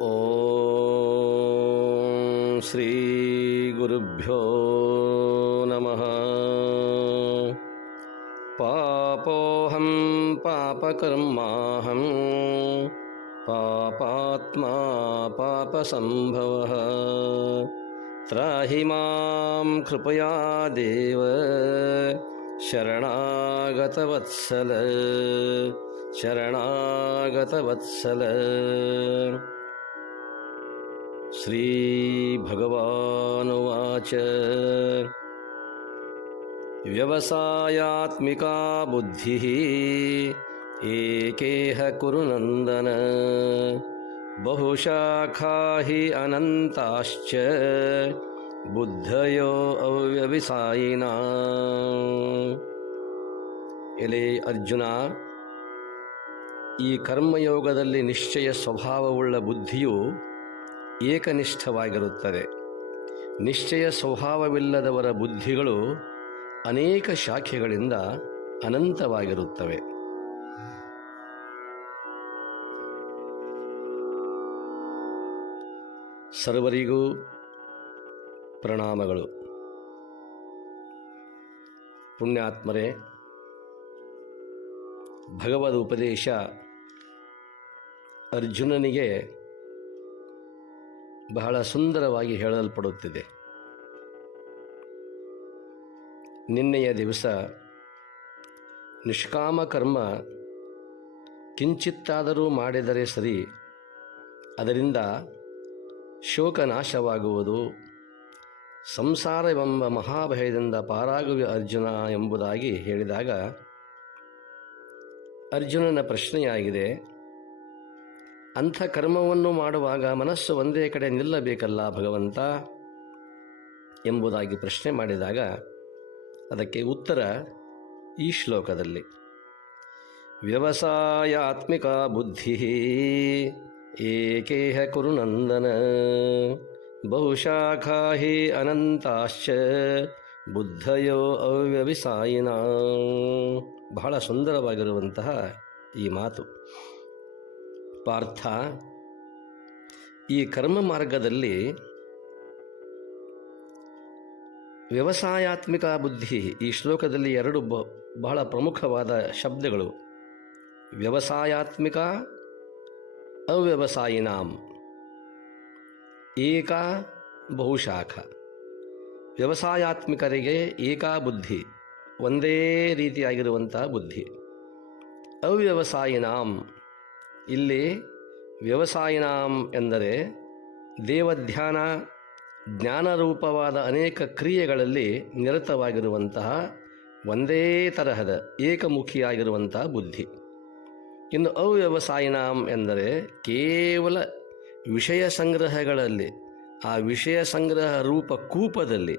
ಓಂ ಶ್ರೀ ಗುರುಭ್ಯೋ ನಮಃ. ಪಾಪೋಹಂ ಪಾಪಕರ್ಮಾಹಂ ಪಾಪಾತ್ಮಾ ಪಾಪಸಂಭವಃ. ತ್ರಾಹಿ ಮಾಂ ಕೃಪಯಾ ದೇವ ಶರಣಾಗತವತ್ಸಲ ಶರಣಾಗತವತ್ಸಲ. ಶ್ರೀ ಭಗವಾನುವಾಚ ವ್ಯವಸಾಯಾತ್ಮಿಕಾ ಬುದ್ಧಿಃ ಏಕೇಹ ಕುರು ನಂದನ ಬಹುಶಾಖಾ ಹಿ ಅನಂತಾಶ್ಚ ಬುದ್ಧಯೋ ಅವ್ಯವಸಾಯಿನಾ. ಎಲೆ ಅರ್ಜುನ, ಈ ಕರ್ಮಯೋಗದಲ್ಲಿ ನಿಶ್ಚಯ ಸ್ವಭಾವವುಳ್ಳ ಬುದ್ಧಿಯು ಏಕನಿಷ್ಠವಾಗಿರುತ್ತದೆ. ನಿಶ್ಚಯ ಸ್ವಭಾವವಿಲ್ಲದವರ ಬುದ್ಧಿಗಳು ಅನೇಕ ಶಾಖೆಗಳಿಂದ ಅನಂತವಾಗಿರುತ್ತವೆ. ಸರ್ವರಿಗೂ ಪ್ರಣಾಮಗಳು. ಪುಣ್ಯಾತ್ಮರೇ, ಭಗವದ್ ಉಪದೇಶ ಅರ್ಜುನನಿಗೆ ಬಹಳ ಸುಂದರವಾಗಿ ಹೇಳಲ್ಪಡುತ್ತಿದೆ. ನಿನ್ನೆಯ ದಿವಸ ನಿಷ್ಕಾಮ ಕರ್ಮ ಕಿಂಚಿತ್ತಾದರೂ ಮಾಡಿದರೆ ಸರಿ, ಅದರಿಂದ ಶೋಕನಾಶವಾಗುವುದು, ಸಂಸಾರವೆಂಬ ಮಹಾಭಯದಿಂದ ಪಾರಾಗುವ ಅರ್ಜುನ ಎಂಬುದಾಗಿ ಹೇಳಿದಾಗ ಅರ್ಜುನನ ಪ್ರಶ್ನೆಯಾಗಿದೆ, ಅಂಥ ಕರ್ಮವನ್ನು ಮಾಡುವಾಗ ಮನಸ್ಸು ಒಂದೇ ಕಡೆ ನಿಲ್ಲಬೇಕಲ್ಲ ಭಗವಂತ ಎಂಬುದಾಗಿ ಪ್ರಶ್ನೆ ಮಾಡಿದಾಗ ಅದಕ್ಕೆ ಉತ್ತರ ಈ ಶ್ಲೋಕದಲ್ಲಿ. ವ್ಯವಸಾಯಾತ್ಮಿಕ ಬುದ್ಧಿ ಏಕೇಹ ಕುರು ನಂದನ ಬಹುಶಾಖಾ ಹಿ ಅನಂತಾಶ್ಚ ಬುದ್ಧಯೋ ಅವ್ಯವಸಾಯಿನಾ. ಬಹಳ ಸುಂದರವಾಗಿರುವಂತಹ ಈ ಮಾತು. ಪಾರ್ಥ, ಈ ಕರ್ಮ ಮಾರ್ಗದಲ್ಲಿ ವ್ಯವಸಾಯಾತ್ಮಿಕ ಬುದ್ಧಿ, ಈ ಶ್ಲೋಕದಲ್ಲಿ ಎರಡು ಬಹಳ ಪ್ರಮುಖವಾದ ಶಬ್ದಗಳು. ವ್ಯವಸಾಯಾತ್ಮಿಕ, ಅವ್ಯವಸಾಯಿನಾಂ. ಏಕ ಬಹುಶಾಖ. ವ್ಯವಸಾಯಾತ್ಮಿಕರಿಗೆ ಏಕಾ ಬುದ್ಧಿ, ಒಂದೇ ರೀತಿಯಾಗಿರುವಂತಹ ಬುದ್ಧಿ. ಅವ್ಯವಸಾಯಿನಾಂ, ಇಲ್ಲಿ ವ್ಯವಸಾಯಿನಾಂ ಎಂದರೆ ದೇವಧ್ಯಾನ ಜ್ಞಾನರೂಪವಾದ ಅನೇಕ ಕ್ರಿಯೆಗಳಲ್ಲಿ ನಿರತವಾಗಿರುವಂತಹ ಒಂದೇ ತರಹದ ಏಕಮುಖಿಯಾಗಿರುವಂತಹ ಬುದ್ಧಿ. ಇನ್ನು ಅವ್ಯವಸಾಯಿನಾಂ ಎಂದರೆ ಕೇವಲ ವಿಷಯ ಸಂಗ್ರಹಗಳಲ್ಲಿ, ಆ ವಿಷಯ ಸಂಗ್ರಹ ರೂಪ ಕೂಪದಲ್ಲಿ,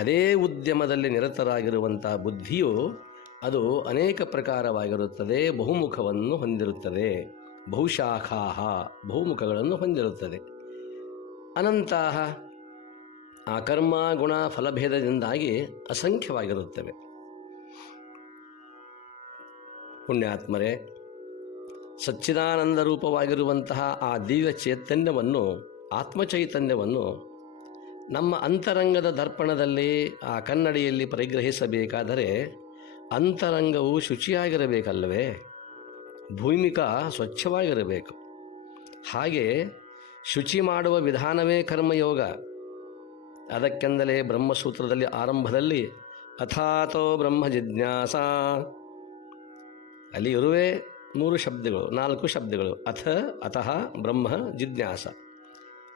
ಅದೇ ಉದ್ಯಮದಲ್ಲಿ ನಿರತರಾಗಿರುವಂತಹ ಬುದ್ಧಿಯು ಅದು ಅನೇಕ ಪ್ರಕಾರವಾಗಿರುತ್ತದೆ, ಬಹುಮುಖವನ್ನು ಹೊಂದಿರುತ್ತದೆ. ಬಹುಶಾಖಾ, ಬಹುಮುಖಗಳನ್ನು ಹೊಂದಿರುತ್ತದೆ. ಅನಂತಹ, ಆ ಕರ್ಮ ಗುಣ ಫಲಭೇದದಿಂದಾಗಿ ಅಸಂಖ್ಯವಾಗಿರುತ್ತವೆ. ಪುಣ್ಯಾತ್ಮರೇ, ಸಚ್ಚಿದಾನಂದ ರೂಪವಾಗಿರುವಂತಹ ಆ ದಿವ್ಯ ಚೈತನ್ಯವನ್ನು, ಆತ್ಮಚೈತನ್ಯವನ್ನು ನಮ್ಮ ಅಂತರಂಗದ ದರ್ಪಣದಲ್ಲಿ, ಆ ಕನ್ನಡಿಯಲ್ಲಿ ಪರಿಗ್ರಹಿಸಬೇಕಾದರೆ ಅಂತರಂಗವು ಶುಚಿಯಾಗಿರಬೇಕಲ್ಲವೇ? ಭೂಮಿಕ ಸ್ವಚ್ಛವಾಗಿರಬೇಕು. ಹಾಗೆ ಶುಚಿ ಮಾಡುವ ವಿಧಾನವೇ ಕರ್ಮಯೋಗ. ಅದಕ್ಕೆಂದಲೇ ಬ್ರಹ್ಮಸೂತ್ರದಲ್ಲಿ ಆರಂಭದಲ್ಲಿ ಅಥಾತೋ ಬ್ರಹ್ಮ ಜಿಜ್ಞಾಸ, ಅಲ್ಲಿ ಇರುವೆ 3 ಶಬ್ದಗಳು, 4 ಶಬ್ದಗಳು. ಅಥ, ಅತಃ, ಬ್ರಹ್ಮ ಜಿಜ್ಞಾಸ.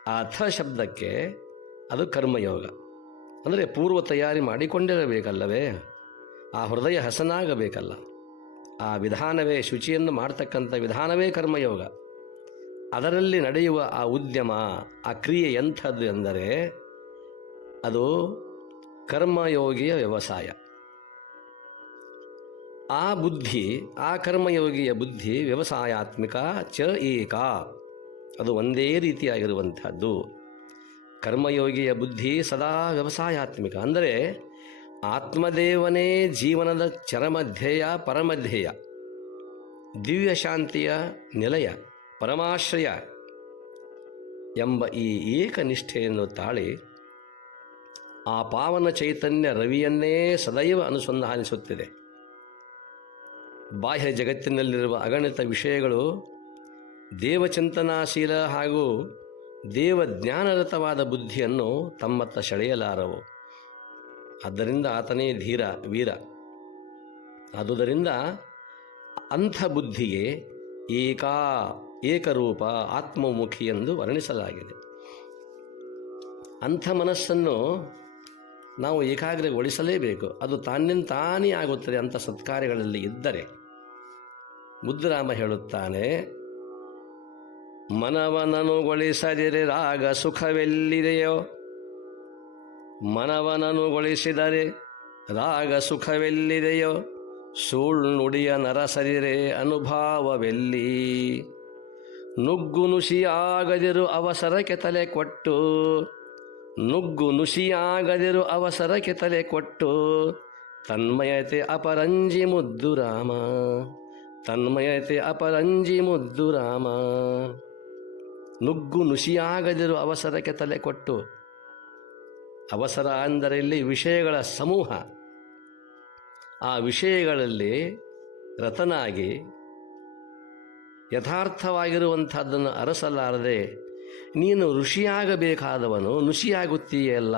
ಆ ಅಥ ಶಬ್ದಕ್ಕೆ ಅದು ಕರ್ಮಯೋಗ. ಅಂದರೆ ಪೂರ್ವ ತಯಾರಿ ಮಾಡಿಕೊಂಡಿರಬೇಕಲ್ಲವೇ? ಆ ಹೃದಯ ಹಸನಾಗಬೇಕಲ್ಲ. ಆ ವಿಧಾನವೇ, ಶುಚಿಯನ್ನು ಮಾಡ್ತಕ್ಕಂಥ ವಿಧಾನವೇ ಕರ್ಮಯೋಗ. ಅದರಲ್ಲಿ ನಡೆಯುವ ಆ ಉದ್ಯಮ, ಆ ಕ್ರಿಯೆ ಎಂಥದ್ದು ಎಂದರೆ ಅದು ಕರ್ಮಯೋಗಿಯ ವ್ಯವಸಾಯ. ಆ ಬುದ್ಧಿ, ಆ ಕರ್ಮಯೋಗಿಯ ಬುದ್ಧಿ ವ್ಯವಸಾಯಾತ್ಮಿಕ ಚ ಏಕ, ಅದು ಒಂದೇ ರೀತಿಯಾಗಿರುವಂಥದ್ದು. ಕರ್ಮಯೋಗಿಯ ಬುದ್ಧಿ ಸದಾ ವ್ಯವಸಾಯಾತ್ಮಿಕ, ಅಂದರೆ ಆತ್ಮದೇವನೇ ಜೀವನದ ಚರಮಧ್ಯೇಯ, ಪರಮಧ್ಯೇಯ, ದಿವ್ಯ ಶಾಂತಿಯ ನಿಲಯ, ಪರಮಾಶ್ರಯ. ಎಂಬ ಈ ಏಕನಿಷ್ಠೆಯನ್ನು ತಾಳಿ ಆ ಪಾವನ ಚೈತನ್ಯ ರವಿಯನ್ನೇ ಸದೈವ ಅನುಸಂಧಾನಿಸುತ್ತಿದೆ. ಬಾಹ್ಯ ಜಗತ್ತಿನಲ್ಲಿರುವ ಅಗಣಿತ ವಿಷಯಗಳು ದೇವಚಿಂತನಾಶೀಲ ಹಾಗೂ ದೇವಜ್ಞಾನರತವಾದ ಬುದ್ಧಿಯನ್ನು ತಮ್ಮತ್ತ ಸೆಳೆಯಲಾರವು. ಆದ್ದರಿಂದ ಆತನೇ ಧೀರ ವೀರ. ಆದುದರಿಂದ ಅಂಥ ಬುದ್ಧಿಗೆ ಏಕರೂಪ ಆತ್ಮಮುಖಿ ಎಂದು ವರ್ಣಿಸಲಾಗಿದೆ. ಅಂಥ ಮನಸ್ಸನ್ನು ನಾವು ಏಕಾಗ್ರಗೊಳಿಸಲೇಬೇಕು. ಅದು ತಾನೇ ಆಗುತ್ತದೆ ಅಂಥ ಸತ್ಕಾರ್ಯಗಳಲ್ಲಿ ಇದ್ದರೆ. ಮುದ್ದುರಾಮ ಹೇಳುತ್ತಾನೆ, ಮನವನನುಗೊಳಿಸದಿರೆ ರಾಗ ಸುಖವೆಲ್ಲಿದೆಯೋ, ಮನವನನುಗೊಳಿಸಿದರೆ ರಾಗ ಸುಖವೆಲ್ಲಿದೆಯೋ, ಸುಳ್ನುಡಿಯ ನರಸದಿರೆ ಅನುಭಾವವೆಲ್ಲಿ, ನುಗ್ಗು ನುಸಿಯಾಗದಿರು ಅವಸರಕ್ಕೆ ತಲೆ ಕೊಟ್ಟು, ನುಗ್ಗು ನುಸಿಯಾಗದಿರು ಅವಸರಕ್ಕೆ ತಲೆ ಕೊಟ್ಟು, ತನ್ಮಯತೆ ಅಪರಂಜಿ ಮುದ್ದು ರಾಮ, ತನ್ಮಯತೆ ಅಪರಂಜಿ ಮುದ್ದು ರಾಮ. ನುಗ್ಗು ನುಸಿಯಾಗದಿರು ಅವಸರಕ್ಕೆ ತಲೆ ಕೊಟ್ಟು. ಅವಸರ ಅಂದರೆ ಇಲ್ಲಿ ವಿಷಯಗಳ ಸಮೂಹ. ಆ ವಿಷಯಗಳಲ್ಲಿ ರತನಾಗಿ ಯಥಾರ್ಥವಾಗಿರುವಂಥದ್ದನ್ನು ಅರಸಲಾರದೆ ನೀನು ಋಷಿಯಾಗಬೇಕಾದವನು ನುಸಿಯಾಗುತ್ತೀಯಲ್ಲ.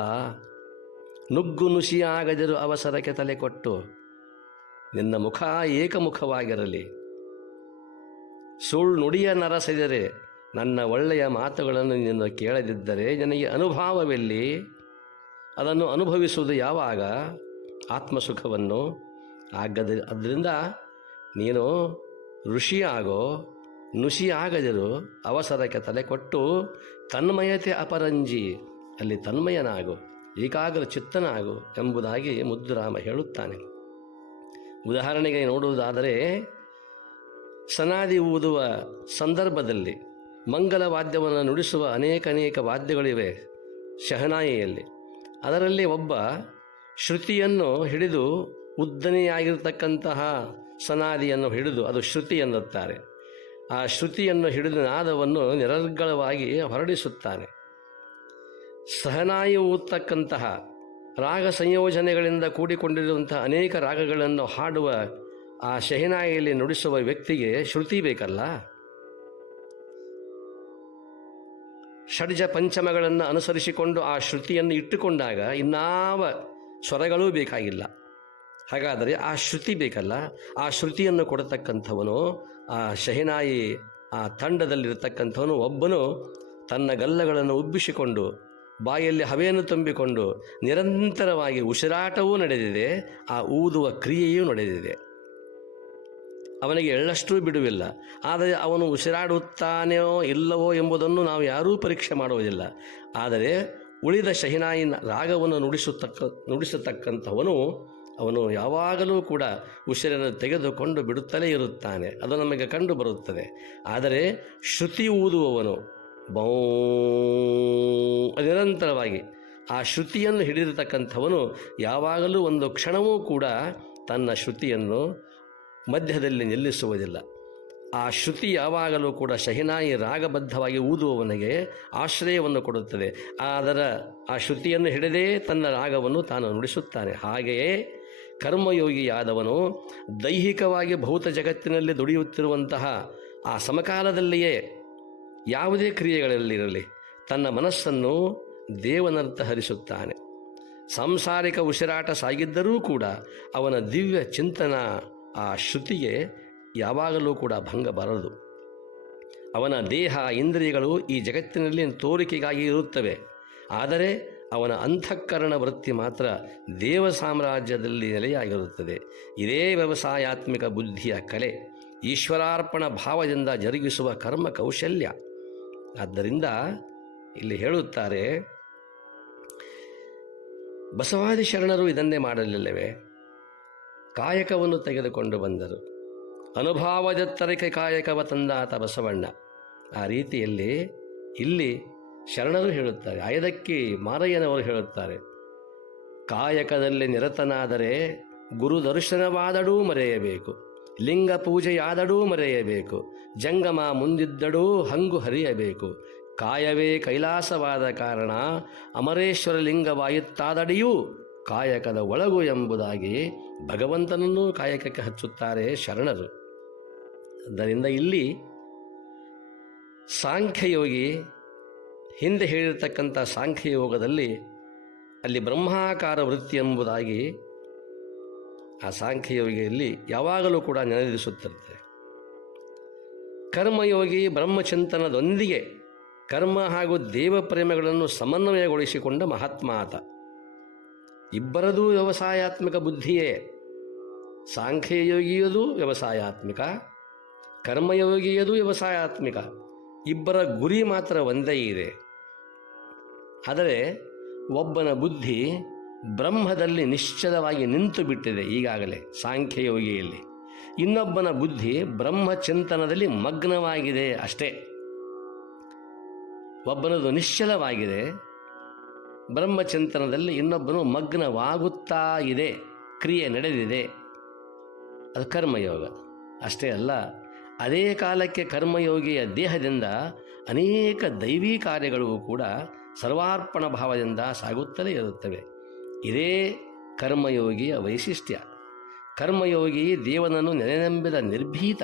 ನುಗ್ಗು ನುಸಿಯಾಗದಿರು ಅವಸರಕ್ಕೆ ತಲೆ ಕೊಟ್ಟು. ನಿನ್ನ ಮುಖ ಏಕಮುಖವಾಗಿರಲಿ. ಸುಳ್ಳು ನುಡಿಯ ನರಸಿದರೆ, ನನ್ನ ಒಳ್ಳೆಯ ಮಾತುಗಳನ್ನು ನೀನು ಕೇಳದಿದ್ದರೆ ನಿನಗೆ ಅನುಭವವೆಲ್ಲಿ? ಅದನ್ನು ಅನುಭವಿಸುವುದು ಯಾವಾಗ? ಆತ್ಮಸುಖವನ್ನು. ಆದ್ದರಿಂದ ನೀನು ಋಷಿಯಾಗೋ, ನುಸಿಯಾಗದಿರು, ಅವಸರಕ್ಕೆ ತಲೆ ಕೊಟ್ಟು ತನ್ಮಯತೆ ಅಪರಂಜಿ, ಅಲ್ಲಿ ತನ್ಮಯನಾಗು, ಏಕಾಗ್ರ ಚಿತ್ತನಾಗು ಎಂಬುದಾಗಿ ಮುದ್ದುರಾಮ ಹೇಳುತ್ತಾನೆ. ಉದಾಹರಣೆಗೆ ನೋಡುವುದಾದರೆ, ಸನಾದಿ ಊದುವ ಸಂದರ್ಭದಲ್ಲಿ ಮಂಗಲ ವಾದ್ಯವನ್ನು ನುಡಿಸುವ ಅನೇಕ ವಾದ್ಯಗಳಿವೆ ಶಹನಾಯಿಯಲ್ಲಿ. ಅದರಲ್ಲಿ ಒಬ್ಬ ಶ್ರುತಿಯನ್ನು ಹಿಡಿದು ಉದ್ದನೆಯಾಗಿರ್ತಕ್ಕಂತಹ ಸನಾದಿಯನ್ನು ಹಿಡಿದು, ಅದು ಶ್ರುತಿ ಎನ್ನುತ್ತಾರೆ, ಆ ಶ್ರುತಿಯನ್ನು ಹಿಡಿದು ನಾದವನ್ನು ನಿರರ್ಗಳವಾಗಿ ಹೊರಡಿಸುತ್ತಾನೆ. ಸಹನಾಯಿ ಊದತಕ್ಕಂತಹ ರಾಗ ಸಂಯೋಜನೆಗಳಿಂದ ಕೂಡಿಕೊಂಡಿರುವಂತಹ ಅನೇಕ ರಾಗಗಳನ್ನು ಹಾಡುವ ಆ ಶಹನಾಯಿಯಲ್ಲಿ ನುಡಿಸುವ ವ್ಯಕ್ತಿಗೆ ಶ್ರುತಿ ಬೇಕಲ್ಲ. ಷಡ್ಜ ಪಂಚಮಗಳನ್ನು ಅನುಸರಿಸಿಕೊಂಡು ಆ ಶ್ರುತಿಯನ್ನು ಇಟ್ಟುಕೊಂಡಾಗ ಇನ್ನಾವ ಸ್ವರಗಳೂ ಬೇಕಾಗಿಲ್ಲ. ಹಾಗಾದರೆ ಆ ಶ್ರುತಿ ಬೇಕಲ್ಲ. ಆ ಶ್ರುತಿಯನ್ನು ಕೊಡತಕ್ಕಂಥವನು, ಆ ಶಹನಾಯಿ ಆ ತಂಡದಲ್ಲಿರತಕ್ಕಂಥವನು ಒಬ್ಬನು ತನ್ನ ಗಲ್ಲಗಳನ್ನು ಉಬ್ಬಿಸಿಕೊಂಡು ಬಾಯಲ್ಲಿ ಹವೆಯನ್ನು ತುಂಬಿಕೊಂಡು ನಿರಂತರವಾಗಿ ಉಸಿರಾಟವೂ ನಡೆದಿದೆ, ಆ ಊದುವ ಕ್ರಿಯೆಯೂ ನಡೆದಿದೆ. ಅವನಿಗೆ ಎಳ್ಳಷ್ಟೂ ಬಿಡುವಿಲ್ಲ. ಆದರೆ ಅವನು ಉಸಿರಾಡುತ್ತಾನೆಯೋ ಇಲ್ಲವೋ ಎಂಬುದನ್ನು ನಾವು ಯಾರೂ ಪರೀಕ್ಷೆ ಮಾಡುವುದಿಲ್ಲ. ಆದರೆ ಉಳಿದ ಶಹನಾಯಿ ರಾಗವನ್ನು ನುಡಿಸತಕ್ಕಂಥವನು ಅವನು ಯಾವಾಗಲೂ ಕೂಡ ಉಸಿರನ್ನು ತೆಗೆದುಕೊಂಡು ಬಿಡುತ್ತಲೇ ಇರುತ್ತಾನೆ. ಅದು ನಮಗೆ ಕಂಡು ಬರುತ್ತದೆ. ಆದರೆ ಶ್ರುತಿ ಊದುವವನು ನಿರಂತರವಾಗಿ ಆ ಶ್ರುತಿಯನ್ನು ಹಿಡಿದಿರತಕ್ಕಂಥವನು ಯಾವಾಗಲೂ ಒಂದು ಕ್ಷಣವೂ ಕೂಡ ತನ್ನ ಶ್ರುತಿಯನ್ನು ಮಧ್ಯದಲ್ಲಿ ನಿಲ್ಲಿಸುವುದಿಲ್ಲ. ಆ ಶ್ರುತಿ ಯಾವಾಗಲೂ ಕೂಡ ಶಹನಾಯಿ ರಾಗಬದ್ಧವಾಗಿ ಊದುವವನಿಗೆ ಆಶ್ರಯವನ್ನು ಕೊಡುತ್ತದೆ. ಆ ಶ್ರುತಿಯನ್ನು ಹಿಡಿದೇ ತನ್ನ ರಾಗವನ್ನು ತಾನು ನುಡಿಸುತ್ತಾನೆ. ಹಾಗೆಯೇ ಕರ್ಮಯೋಗಿಯಾದವನು ದೈಹಿಕವಾಗಿ ಭೌತ ಜಗತ್ತಿನಲ್ಲಿ ದುಡಿಯುತ್ತಿರುವಂತಹ ಆ ಸಮಕಾಲದಲ್ಲಿಯೇ ಯಾವುದೇ ಕ್ರಿಯೆಗಳಲ್ಲಿರಲಿ ತನ್ನ ಮನಸ್ಸನ್ನು ದೇವನರ್ಥ ಹರಿಸುತ್ತಾನೆ. ಸಾಂಸಾರಿಕ ಉಸಿರಾಟ ಸಾಗಿದ್ದರೂ ಕೂಡ ಅವನ ದಿವ್ಯ ಚಿಂತನ ಆ ಶ್ರುತಿಗೆ ಯಾವಾಗಲೂ ಕೂಡ ಭಂಗ ಬರದು. ಅವನ ದೇಹ ಇಂದ್ರಿಯಗಳು ಈ ಜಗತ್ತಿನಲ್ಲಿ ತೋರಿಕೆಗಾಗಿ ಇರುತ್ತವೆ. ಆದರೆ ಅವನ ಅಂತಃಕರಣ ವೃತ್ತಿ ಮಾತ್ರ ದೇವ ಸಾಮ್ರಾಜ್ಯದಲ್ಲಿ ನೆಲೆಯಾಗಿರುತ್ತದೆ. ಇದೇ ವ್ಯವಸಾಯಾತ್ಮಿಕ ಬುದ್ಧಿಯ ಕಲೆ, ಈಶ್ವರಾರ್ಪಣ ಭಾವದಿಂದ ಜರುಗಿಸುವ ಕರ್ಮ ಕೌಶಲ್ಯ. ಆದ್ದರಿಂದ ಇಲ್ಲಿ ಹೇಳುತ್ತಾರೆ, ಬಸವಾದಿ ಶರಣರು ಇದನ್ನೇ ಮಾಡಲಿಲ್ಲವೇ? ಕಾಯಕವನ್ನು ತೆಗೆದುಕೊಂಡು ಬಂದರು. ಅನುಭಾವದತ್ತರಿಕೆ ಕಾಯಕವ ತಂದಾತ ಬಸವಣ್ಣ. ಆ ರೀತಿಯಲ್ಲಿ ಇಲ್ಲಿ ಶರಣರು ಹೇಳುತ್ತಾರೆ, ಆಯದಕ್ಕಿ ಮಾರಯ್ಯನವರು ಹೇಳುತ್ತಾರೆ, ಕಾಯಕದಲ್ಲಿ ನಿರತನಾದರೆ ಗುರು ದರ್ಶನವಾದಡೂ ಮರೆಯಬೇಕು, ಲಿಂಗ ಪೂಜೆಯಾದಡೂ ಮರೆಯಬೇಕು, ಜಂಗಮ ಮುಂದಿದ್ದಡೂ ಹಂಗು ಹರಿಯಬೇಕು, ಕಾಯವೇ ಕೈಲಾಸವಾದ ಕಾರಣ ಅಮರೇಶ್ವರ ಲಿಂಗವಾಯುತ್ತಾದಡಿಯೂ ಕಾಯಕದ ಒಳಗು ಎಂಬುದಾಗಿ ಭಗವಂತನನ್ನೂ ಕಾಯಕಕ್ಕೆ ಹಚ್ಚುತ್ತಾರೆ ಶರಣರು. ಆದ್ದರಿಂದ ಇಲ್ಲಿ ಸಾಂಖ್ಯಯೋಗಿ ಹಿಂದೆ ಹೇಳಿರ್ತಕ್ಕಂಥ ಸಾಂಖ್ಯಯೋಗದಲ್ಲಿ ಅಲ್ಲಿ ಬ್ರಹ್ಮಾಕಾರ ವೃತ್ತಿ ಎಂಬುದಾಗಿ ಆ ಸಾಂಖ್ಯಯೋಗಿಯಲ್ಲಿ ಯಾವಾಗಲೂ ಕೂಡ ನೆನೆದಿರಿಸುತ್ತಿರುತ್ತೆ. ಕರ್ಮಯೋಗಿ ಬ್ರಹ್ಮಚಿಂತನದೊಂದಿಗೆ ಕರ್ಮ ಹಾಗೂ ದೇವಪ್ರೇಮಗಳನ್ನು ಸಮನ್ವಯಗೊಳಿಸಿಕೊಂಡ ಮಹಾತ್ಮ ಆತ. ಇಬ್ಬರದೂ ವ್ಯವಸಾಯಾತ್ಮಕ ಬುದ್ಧಿಯೇ. ಸಾಂಖ್ಯಯೋಗಿಯದು ವ್ಯವಸಾಯಾತ್ಮಿಕ, ಕರ್ಮಯೋಗಿಯದು ವ್ಯವಸಾಯಾತ್ಮಿಕ. ಇಬ್ಬರ ಗುರಿ ಮಾತ್ರ ಒಂದೇ ಇದೆ. ಆದರೆ ಒಬ್ಬನ ಬುದ್ಧಿ ಬ್ರಹ್ಮದಲ್ಲಿ ನಿಶ್ಚಲವಾಗಿ ನಿಂತು ಬಿಟ್ಟಿದೆ ಈಗಾಗಲೇ ಸಾಂಖ್ಯಯೋಗಿಯಲ್ಲಿ. ಇನ್ನೊಬ್ಬನ ಬುದ್ಧಿ ಬ್ರಹ್ಮಚಿಂತನದಲ್ಲಿ ಮಗ್ನವಾಗಿದೆ ಅಷ್ಟೇ. ಒಬ್ಬನದು ನಿಶ್ಚಲವಾಗಿದೆ ಬ್ರಹ್ಮಚಿಂತನದಲ್ಲಿ, ಇನ್ನೊಬ್ಬನು ಮಗ್ನವಾಗುತ್ತಾ ಇದೆ, ಕ್ರಿಯೆ ನಡೆದಿದೆ. ಅದು ಕರ್ಮಯೋಗ. ಅಷ್ಟೇ ಅಲ್ಲ, ಅದೇ ಕಾಲಕ್ಕೆ ಕರ್ಮಯೋಗಿಯ ದೇಹದಿಂದ ಅನೇಕ ದೈವೀ ಕಾರ್ಯಗಳು ಕೂಡ ಸರ್ವಾರ್ಪಣ ಭಾವದಿಂದ ಸಾಗುತ್ತಲೇ ಇರುತ್ತವೆ. ಇದೇ ಕರ್ಮಯೋಗಿಯ ವೈಶಿಷ್ಟ್ಯ. ಕರ್ಮಯೋಗಿ ದೇವನನ್ನು ನೆನೆನಂಬಿದ ನಿರ್ಭೀತ.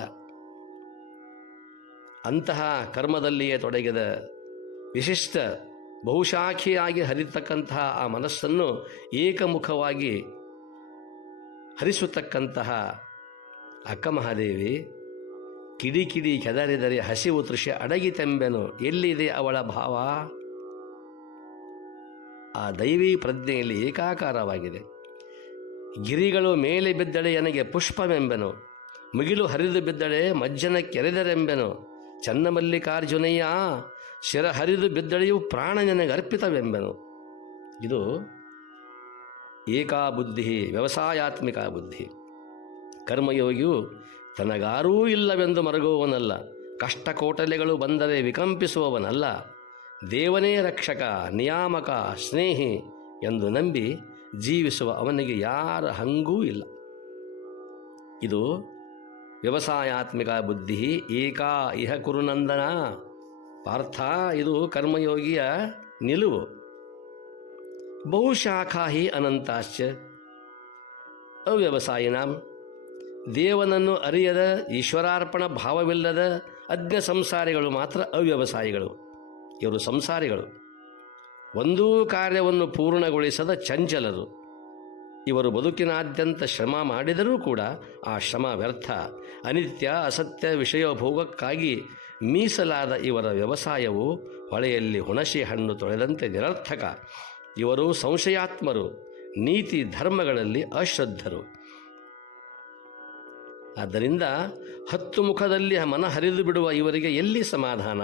ಅಂತಹ ಕರ್ಮದಲ್ಲಿಯೇ ತೊಡಗಿದ ವಿಶಿಷ್ಟ ಬಹುಶಾಖಿಯಾಗಿ ಹರಿತಕ್ಕಂತಹ ಆ ಮನಸ್ಸನ್ನು ಏಕಮುಖವಾಗಿ ಹರಿಸತಕ್ಕಂತಹ ಅಕ್ಕಮಹಾದೇವಿ ಕಿಡಿಕಿಡಿ ಕೆದರಿದರೆ ಹಸಿವು ತೃಷೆ ಅಡಗಿತೆಂಬೆನು, ಎಲ್ಲಿದೆ ಅವಳ ಭಾವ? ಆ ದೈವೀ ಪ್ರಜ್ಞೆಯಲ್ಲಿ ಏಕಾಕಾರವಾಗಿದೆ. ಗಿರಿಗಳು ಮೇಲೆ ಬಿದ್ದಡೆ ನನಗೆ ಪುಷ್ಪವೆಂಬೆನು, ಮುಗಿಲು ಹರಿದು ಬಿದ್ದಡೆ ಮಜ್ಜನ ಕೆರೆದರೆಂಬೆನು, ಚನ್ನಮಲ್ಲಿಕಾರ್ಜುನಯ್ಯ ಶಿರ ಹರಿದು ಬಿದ್ದಡೆಯು ಪ್ರಾಣ ನನಗೆ ಅರ್ಪಿತವೆಂಬೆನು. ಇದು ಏಕಾಬುದ್ಧಿ, ವ್ಯವಸಾಯಾತ್ಮಿಕ ಬುದ್ಧಿ. ಕರ್ಮಯೋಗಿಯು ತನಗಾರೂ ಇಲ್ಲವೆಂದು ಮರಗುವವನಲ್ಲ, ಕಷ್ಟಕೋಟಲೆಗಳು ಬಂದರೆ ವಿಕಂಪಿಸುವವನಲ್ಲ, ದೇವನೇ ರಕ್ಷಕ, ನಿಯಾಮಕ, ಸ್ನೇಹಿ ಎಂದು ನಂಬಿ ಜೀವಿಸುವ ಅವನಿಗೆ ಯಾರ ಹಂಗೂ ಇಲ್ಲ. ಇದು ವ್ಯವಸಾಯಾತ್ಮಿಕ ಬುದ್ಧಿ. ಏಕಾ ಇಹ ಕುರುನಂದನ ಪಾರ್ಥ, ಇದು ಕರ್ಮಯೋಗಿಯ ನಿಲುವು. ಬಹುಶಾಖಾ ಹಿ ಅನಂತಾಶ್ಚ ಅವ್ಯವಸಾಯಿನಾಂ, ದೇವನನ್ನು ಅರಿಯದ ಈಶ್ವರಾರ್ಪಣ ಭಾವವಿಲ್ಲದ ಅಜ್ಞ ಸಂಸಾರಿಗಳು ಮಾತ್ರ ಅವ್ಯವಸಾಯಿಗಳು. ಇವರು ಸಂಸಾರಿಗಳು, ಒಂದೂ ಕಾರ್ಯವನ್ನು ಪೂರ್ಣಗೊಳಿಸದ ಚಂಚಲರು. ಇವರು ಬದುಕಿನಾದ್ಯಂತ ಶ್ರಮ ಮಾಡಿದರೂ ಕೂಡ ಆ ಶ್ರಮ ವ್ಯರ್ಥ. ಅನಿತ್ಯ ಅಸತ್ಯ ವಿಷಯಭೋಗಕ್ಕಾಗಿ ಮೀಸಲಾದ ಇವರ ವ್ಯವಸಾಯವು ಹೊಳೆಯಲ್ಲಿ ಹುಣಸೆ ಹಣ್ಣು ತೊಳೆದಂತೆ ನಿರರ್ಥಕ. ಇವರು ಸಂಶಯಾತ್ಮರು, ನೀತಿ ಧರ್ಮಗಳಲ್ಲಿ ಅಶ್ರದ್ಧರು. ಆದ್ದರಿಂದ 10 ಮುಖದಲ್ಲಿ ಮನ ಹರಿದು ಬಿಡುವ ಇವರಿಗೆ ಎಲ್ಲಿ ಸಮಾಧಾನ?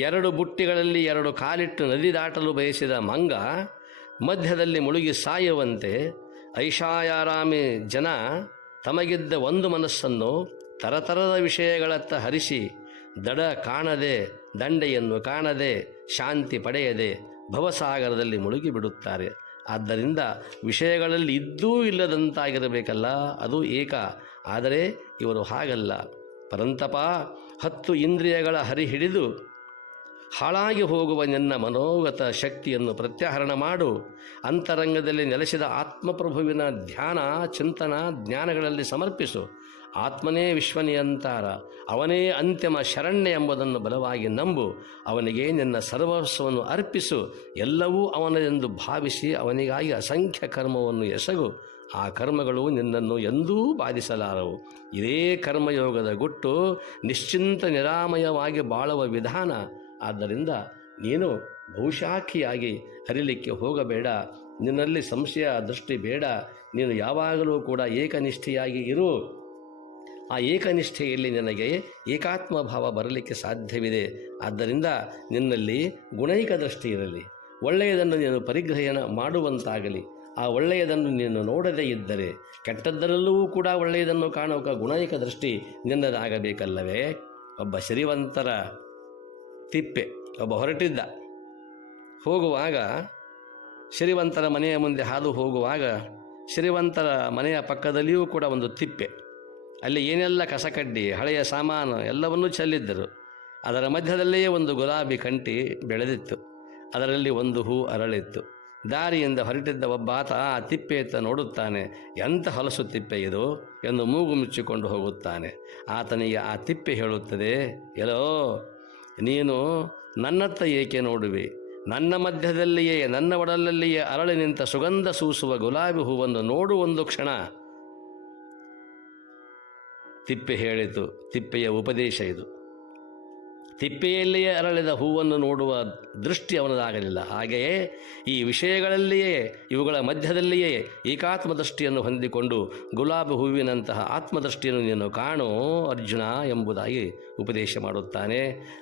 2 ಬುಟ್ಟಿಗಳಲ್ಲಿ 2 ಕಾಲಿಟ್ಟು ನದಿ ದಾಟಲು ಬಯಸಿದ ಮಂಗ ಮಧ್ಯದಲ್ಲಿ ಮುಳುಗಿ ಸಾಯುವಂತೆ ಐಷಾಯಾರಾಮಿ ಜನ ತಮಗಿದ್ದ ಒಂದು ಮನಸ್ಸನ್ನು ತರತರದ ವಿಷಯಗಳತ್ತ ಹರಿಸಿ ದಡ ಕಾಣದೆ, ದಂಡೆಯನ್ನು ಕಾಣದೆ, ಶಾಂತಿ ಪಡೆಯದೆ ಭವಸಾಗರದಲ್ಲಿ ಮುಳುಗಿಬಿಡುತ್ತಾರೆ. ಆದ್ದರಿಂದ ವಿಷಯಗಳಲ್ಲಿ ಇದ್ದೂ ಇಲ್ಲದಂತಾಗಿರಬೇಕಲ್ಲ, ಅದು ಏಕ. ಆದರೆ ಇವರು ಹಾಗಲ್ಲ. ಪರಂತಪ, 10 ಇಂದ್ರಿಯಗಳ ಹರಿ ಹಿಡಿದು ಹಾಳಾಗಿ ಹೋಗುವ ನಿನ್ನ ಮನೋಗತ ಶಕ್ತಿಯನ್ನು ಪ್ರತ್ಯಾಹರಣ ಮಾಡು. ಅಂತರಂಗದಲ್ಲಿ ನೆಲೆಸಿದ ಆತ್ಮಪ್ರಭುವಿನ ಧ್ಯಾನ, ಚಿಂತನ, ಜ್ಞಾನಗಳಲ್ಲಿ ಸಮರ್ಪಿಸು. ಆತ್ಮನೇ ವಿಶ್ವನಿಯಂತಾರ, ಅವನೇ ಅಂತಿಮ ಶರಣ್ಯ ಎಂಬುದನ್ನು ಬಲವಾಗಿ ನಂಬು. ಅವನಿಗೆ ನಿನ್ನ ಸರ್ವಸ್ವವನ್ನು ಅರ್ಪಿಸು. ಎಲ್ಲವೂ ಅವನದೆಂದು ಭಾವಿಸಿ ಅವನಿಗಾಗಿ ಅಸಂಖ್ಯ ಕರ್ಮವನ್ನು ಎಸಗು. ಆ ಕರ್ಮಗಳು ನಿನ್ನನ್ನು ಎಂದೂ ಬಾಧಿಸಲಾರವು. ಇದೇ ಕರ್ಮಯೋಗದ ಗುಟ್ಟು, ನಿಶ್ಚಿಂತ ನಿರಾಮಯವಾಗಿ ಬಾಳುವ ವಿಧಾನ. ಆದ್ದರಿಂದ ನೀನು ಬಹುಶಾಖಿಯಾಗಿ ಹರಿಲಿಕ್ಕೆ ಹೋಗಬೇಡ. ನಿನ್ನಲ್ಲಿ ಸಂಶಯ ದೃಷ್ಟಿ ಬೇಡ. ನೀನು ಯಾವಾಗಲೂ ಕೂಡ ಏಕನಿಷ್ಠೆಯಾಗಿ ಇರು. ಆ ಏಕನಿಷ್ಠೆಯಲ್ಲಿ ನಿನಗೆ ಏಕಾತ್ಮ ಭಾವ ಬರಲಿಕ್ಕೆ ಸಾಧ್ಯವಿದೆ. ಆದ್ದರಿಂದ ನಿನ್ನಲ್ಲಿ ಗುಣೈಕ ದೃಷ್ಟಿ ಇರಲಿ. ಒಳ್ಳೆಯದನ್ನು ನೀನು ಪರಿಗ್ರಹಣ ಮಾಡುವಂತಾಗಲಿ. ಆ ಒಳ್ಳೆಯದನ್ನು ನೀನು ನೋಡದೇ ಇದ್ದರೆ ಕೆಟ್ಟದ್ದರಲ್ಲೂ ಕೂಡ ಒಳ್ಳೆಯದನ್ನು ಕಾಣುವ ಗುಣೈಕ ದೃಷ್ಟಿ ನಿನ್ನದಾಗಬೇಕಲ್ಲವೇ? ಒಬ್ಬ ಸಿರಿವಂತರ ತಿಪ್ಪೆ ಒಬ್ಬ ಹೊರಟಿದ್ದ. ಹೋಗುವಾಗ ಸಿರಿವಂತರ ಮನೆಯ ಮುಂದೆ ಹಾದು ಹೋಗುವಾಗ ಸಿರಿವಂತರ ಮನೆಯ ಪಕ್ಕದಲ್ಲಿಯೂ ಕೂಡ ಒಂದು ತಿಪ್ಪೆ. ಅಲ್ಲಿ ಏನೆಲ್ಲ ಕಸಕಡ್ಡಿ, ಹಳೆಯ ಸಾಮಾನು ಎಲ್ಲವನ್ನೂ ಚೆಲ್ಲಿದ್ದರು. ಅದರ ಮಧ್ಯದಲ್ಲಿಯೇ ಒಂದು ಗುಲಾಬಿ ಕಂಟಿ ಬೆಳೆದಿತ್ತು. ಅದರಲ್ಲಿ ಒಂದು ಹೂ ಅರಳಿತ್ತು. ದಾರಿಯಿಂದ ಹೊರಟಿದ್ದ ಒಬ್ಬಾತ ಆ ತಿಪ್ಪೆಯತ್ತ ನೋಡುತ್ತಾನೆ. ಎಂಥ ಹೊಲಸು ತಿಪ್ಪೆ ಇದು ಎಂದು ಮೂಗು ಮುಚ್ಚಿಕೊಂಡು ಹೋಗುತ್ತಾನೆ. ಆತನಿಗೆ ಆ ತಿಪ್ಪೆ ಹೇಳುತ್ತದೆ, ಎಲ್ಲೋ ನೀನು ನನ್ನತ್ತ ಏಕೆ ನೋಡುವೆ? ನನ್ನ ಮಧ್ಯದಲ್ಲಿಯೇ ನನ್ನ ಒಡಲಲ್ಲಿಯೇ ಅರಳಿ ನಿಂತ ಸುಗಂಧ ಸೂಸುವ ಗುಲಾಬಿ ಹೂವನ್ನು ನೋಡು ಒಂದು ಕ್ಷಣ. ತಿಪ್ಪೆ ಹೇಳಿತು. ತಿಪ್ಪೆಯ ಉಪದೇಶ ಇದು. ತಿಪ್ಪೆಯಲ್ಲಿಯೇ ಅರಳಿದ ಹೂವನ್ನು ನೋಡುವ ದೃಷ್ಟಿ ಅವನದಾಗಲಿಲ್ಲ. ಹಾಗೆಯೇ ಈ ವಿಷಯಗಳಲ್ಲಿಯೇ, ಇವುಗಳ ಮಧ್ಯದಲ್ಲಿಯೇ ಏಕಾತ್ಮ ದೃಷ್ಟಿಯನ್ನು ಹೊಂದಿಕೊಂಡು ಗುಲಾಬಿ ಹೂವಿನಂತಹ ಆತ್ಮದೃಷ್ಟಿಯನ್ನು ನೀನು ಕಾಣು ಅರ್ಜುನ ಎಂಬುದಾಗಿ ಉಪದೇಶ ಮಾಡುತ್ತಾನೆ.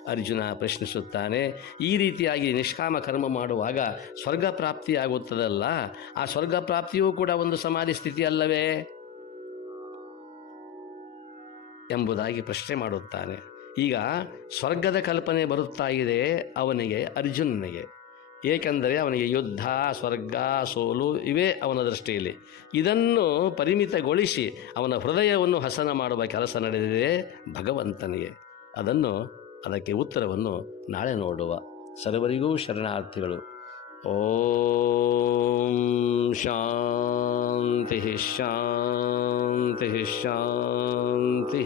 ಅರ್ಜುನ ಪ್ರಶ್ನಿಸುತ್ತಾನೆ, ಈ ರೀತಿಯಾಗಿ ನಿಷ್ಕಾಮ ಕರ್ಮ ಮಾಡುವಾಗ ಸ್ವರ್ಗ ಪ್ರಾಪ್ತಿಯಾಗುತ್ತದಲ್ಲ, ಆ ಸ್ವರ್ಗ ಪ್ರಾಪ್ತಿಯೂ ಕೂಡ ಒಂದು ಸಮಾಧಿ ಸ್ಥಿತಿ ಅಲ್ಲವೇ ಎಂಬುದಾಗಿ ಪ್ರಶ್ನೆ ಮಾಡುತ್ತಾನೆ. ಈಗ ಸ್ವರ್ಗದ ಕಲ್ಪನೆ ಬರುತ್ತಾ ಇದೆ ಅವನಿಗೆ, ಅರ್ಜುನನಿಗೆ. ಏಕೆಂದರೆ ಅವನಿಗೆ ಯುದ್ಧ, ಸ್ವರ್ಗ, ಸೋಲು ಇವೇ ಅವನ ದೃಷ್ಟಿಯಲ್ಲಿ. ಇದನ್ನು ಪರಿಮಿತಗೊಳಿಸಿ ಅವನ ಹೃದಯವನ್ನು ಹಸನ ಮಾಡುವ ಕೆಲಸ ನಡೆದಿದೆ ಭಗವಂತನಿಗೆ. ಅದಕ್ಕೆ ಉತ್ತರವನ್ನು ನಾಳೆ ನೋಡುವ. ಸರ್ವರಿಗೂ ಶರಣಾರ್ಥಿಗಳು. ಓಂ ಶಾಂತಿ ಶಾಂತಿ ಶಾಂತಿ.